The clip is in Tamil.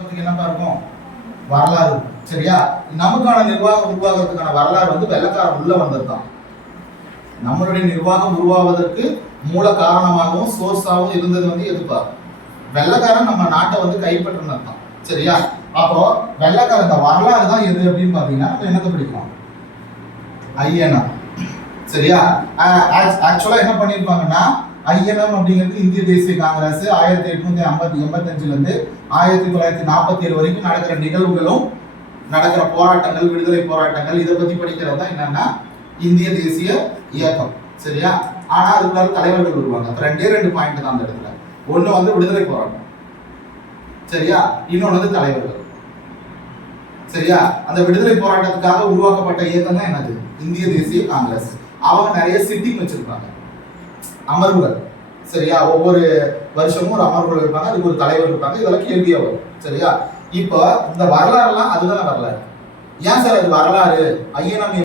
என்னப்பா இருக்கும்? வரலாறு. சரியா? நமக்கான நிர்வாகம் உருவாகிறதுக்கான வரலாறு வந்து வெள்ளக்காரன் உள்ள வந்ததுதான். நம்மளுடைய நிர்வாகம் உருவாவதற்கு மூல காரணமாகவும் சோர்ஸாகவும் இருந்தது வந்து எதுப்பா? வெள்ளக்காரன் நம்ம நாட்டை வந்து கைப்பற்றினது தான். சரியா? அப்போ வெள்ளக்காரன் இந்த வரலாறு தான் எது அப்படின்னு பாத்தீங்கன்னா நம்ம என்னத்தை படிக்கிறோம்? ஐஎன்எம். சரியா? ஆக்சுவலா என்ன பண்ணிருப்பாங்கன்னா ஐஎன்எம் அப்படிங்கிறது இந்திய தேசிய காங்கிரஸ் 1885 இருந்து 1947 வரைக்கும் நடக்கிற நிகழ்வுகளும் நடக்கிற போராட்டங்கள், விடுதலை போராட்டங்கள் இதை பத்தி படிக்கிறது தான் என்னன்னா இந்திய தேசிய இயக்கம். சரியா? ஆனா அதுக்குள்ள தலைவர்கள் வருவாங்க. அப்ப ரெண்டு பாயிண்ட் தான் அந்த இடத்துல. ஒண்ணு வந்து விடுதலை போராட்டம். சரியா? இன்னொன்னு வந்து தலைவர்கள். சரியா? அந்த விடுதலை போராட்டத்துக்காக உருவாக்கப்பட்ட இயக்கம் தான் என்னது? இந்திய தேசிய காங்கிரஸ். அவங்க நிறைய சிட்டிங் வச்சிருப்பாங்க, அமர்வுகள். சரியா? ஒவ்வொரு வருஷமும் ஒரு அமர்வுகள் இருப்பாங்க, அதுக்கு ஒரு தலைவர் இருப்பாங்க. இதெல்லாம் கேள்வியா வரும். சரியா? இப்போ இந்த வரலாறுலாம் அதுதானே வரலாறு. ஏன் சார் அது வரலாறு? ஐஎன்எம்